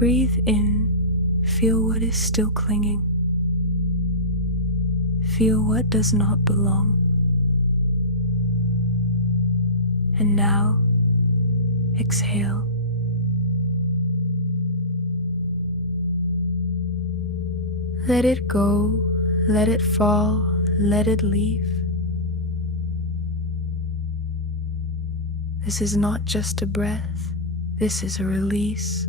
Breathe in, feel what is still clinging. Feel what does not belong. And now, exhale. Let it go, let it fall, let it leave. This is not just a breath, this is a release.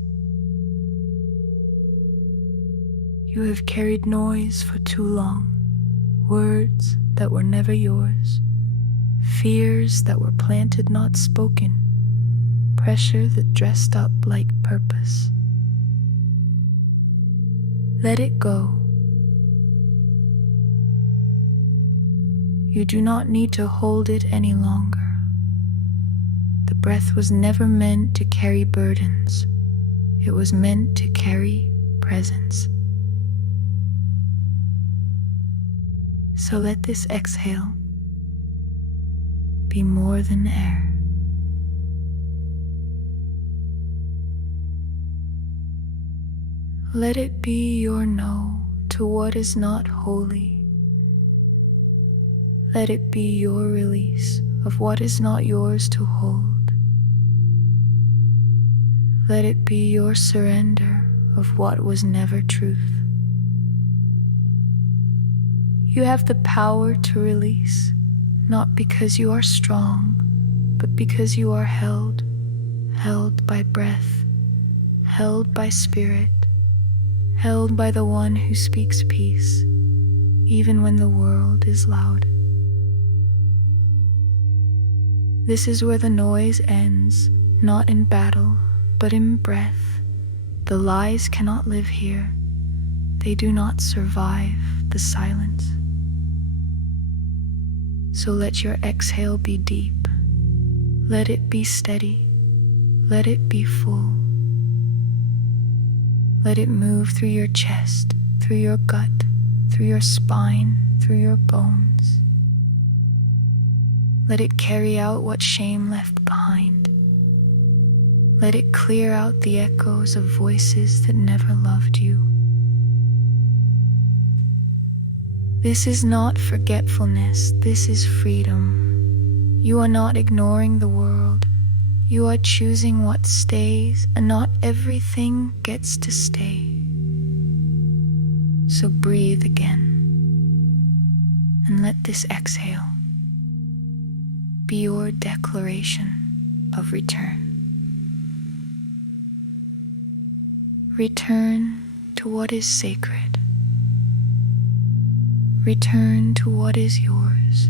You have carried noise for too long, words that were never yours, fears that were planted not spoken, pressure that dressed up like purpose. Let it go. You do not need to hold it any longer. The breath was never meant to carry burdens. It was meant to carry presence. So let this exhale be more than air. Let it be your no to what is not holy. Let it be your release of what is not yours to hold. Let it be your surrender of what was never truth. You have the power to release, not because you are strong, but because you are held by breath, held by spirit, held by the one who speaks peace, even when the world is loud. This is where the noise ends, not in battle, but in breath. The lies cannot live here. They do not survive the silence. So let your exhale be deep. Let it be steady. Let it be full. Let it move through your chest, through your gut, through your spine, through your bones. Let it carry out what shame left behind. Let it clear out the echoes of voices that never loved you. This is not forgetfulness, this is freedom. You are not ignoring the world. You are choosing what stays, and not everything gets to stay. So breathe again, and let this exhale be your declaration of return. Return to what is sacred. Return to what is yours.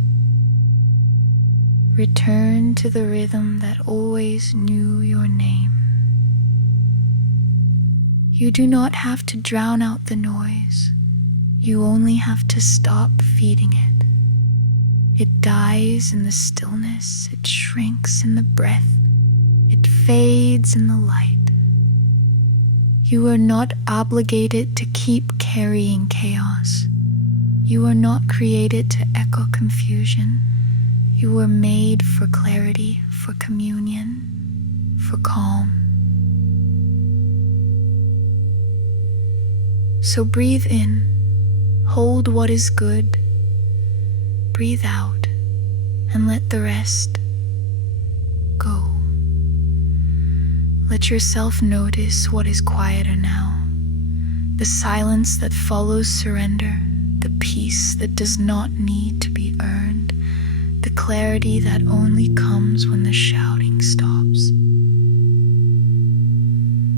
Return to the rhythm that always knew your name. You do not have to drown out the noise. You only have to stop feeding it. It dies in the stillness, it shrinks in the breath, it fades in the light. You are not obligated to keep carrying chaos. You are not created to echo confusion. You were made for clarity, for communion, for calm. So breathe in, hold what is good, breathe out, and let the rest go. Let yourself notice what is quieter now, the silence that follows surrender, the peace that does not need to be earned, the clarity that only comes when the shouting stops.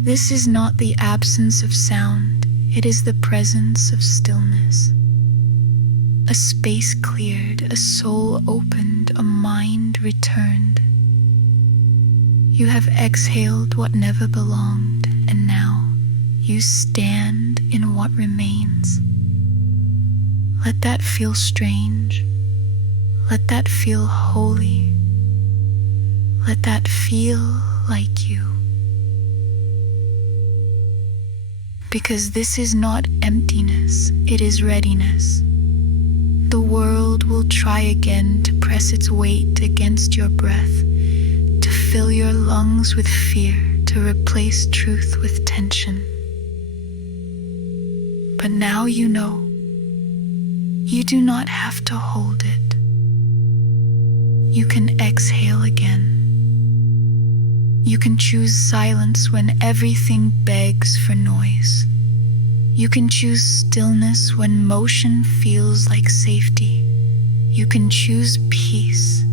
This is not the absence of sound, it is the presence of stillness. A space cleared, a soul opened, a mind returned. You have exhaled what never belonged, and now you stand in what remains. Let that feel strange. Let that feel holy. Let that feel like you. Because this is not emptiness, it is readiness. The world will try again to press its weight against your breath, to fill your lungs with fear, to to replace truth with tension. But now you know. You do not have to hold it. You can exhale again. You can choose silence when everything begs for noise. You can choose stillness when motion feels like safety. You can choose peace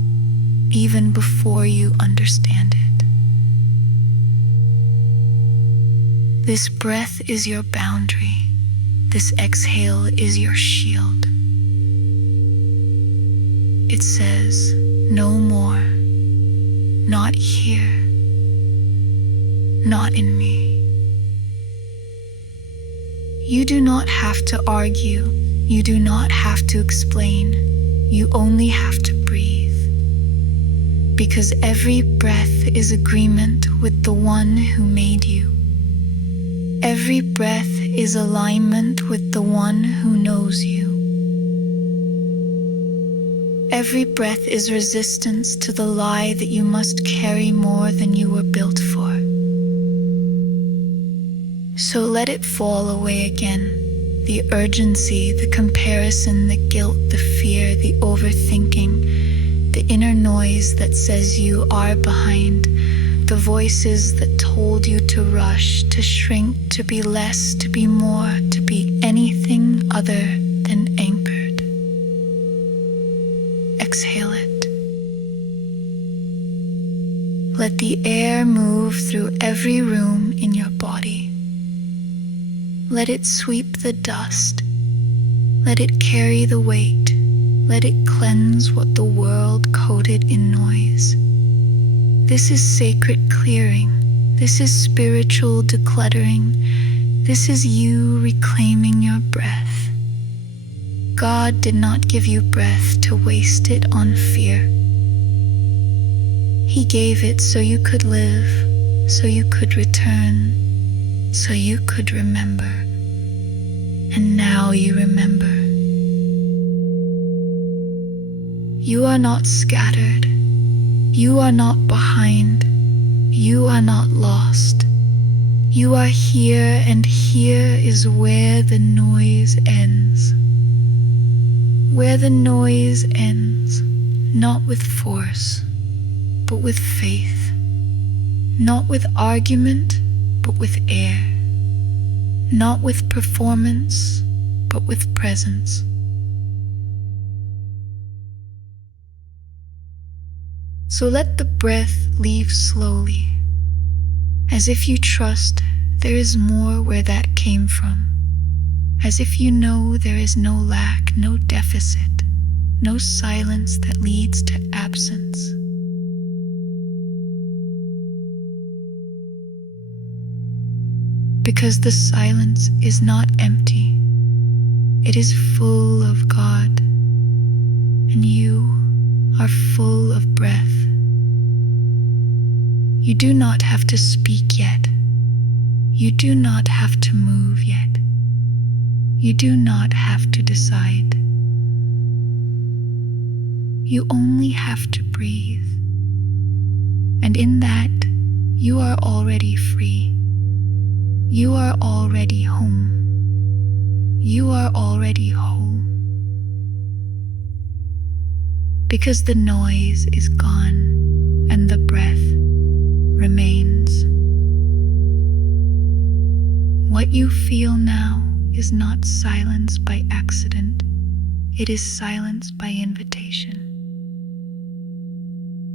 even before you understand it. This breath is your boundary. This exhale is your shield. It says, no more, not here, not in me. You do not have to argue. You do not have to explain. You only have to breathe. Because every breath is agreement with the one who made you. Every breath is alignment with the one who knows you. Every breath is resistance to the lie that you must carry more than you were built for. So let it fall away again. The urgency, the comparison, the guilt, the fear, the overthinking, the inner noise that says you are behind, the voices that told you to rush, to shrink, to be less, to be more, to be anything other than anchored. Exhale it. Let the air move through every room in your body. Let it sweep the dust. Let it carry the weight. Let it cleanse what the world coated in noise. This is sacred clearing. This is spiritual decluttering. This is you reclaiming your breath. God did not give you breath to waste it on fear. He gave it so you could live, so you could return, so you could remember. And now you remember. You are not scattered. You are not behind. You are not lost. You are here, and here is where the noise ends. Where the noise ends, not with force, but with faith. Not with argument, but with air. Not with performance, but with presence. So let the breath leave slowly, as if you trust there is more where that came from, as if you know there is no lack, no deficit, no silence that leads to absence. Because the silence is not empty, it is full of God, and you are full of breath. You do not have to speak yet. You do not have to move yet. You do not have to decide. You only have to breathe. And in that, you are already free. You are already home. You are already whole. Because the noise is gone and the breath remains. What you feel now is not silence by accident. It is silence by invitation.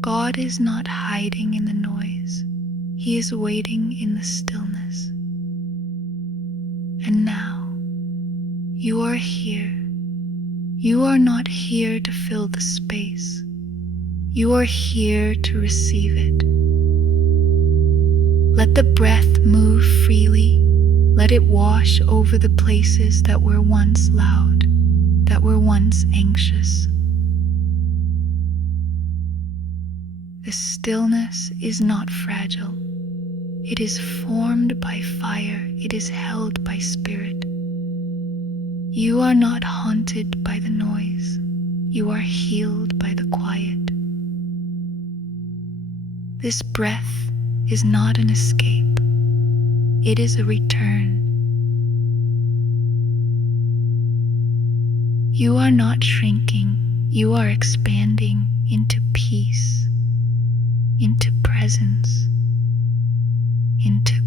God is not hiding in the noise. He is waiting in the stillness. And now, you are here. You are not here to fill the space. You are here to receive it. Let the breath move freely. Let it wash over the places that were once loud, that were once anxious. The stillness is not fragile. It is formed by fire. It is held by spirit. You are not haunted by the noise. You are healed by the quiet. This breath is not an escape, it is a return. You are not shrinking, you are expanding into peace, into presence, into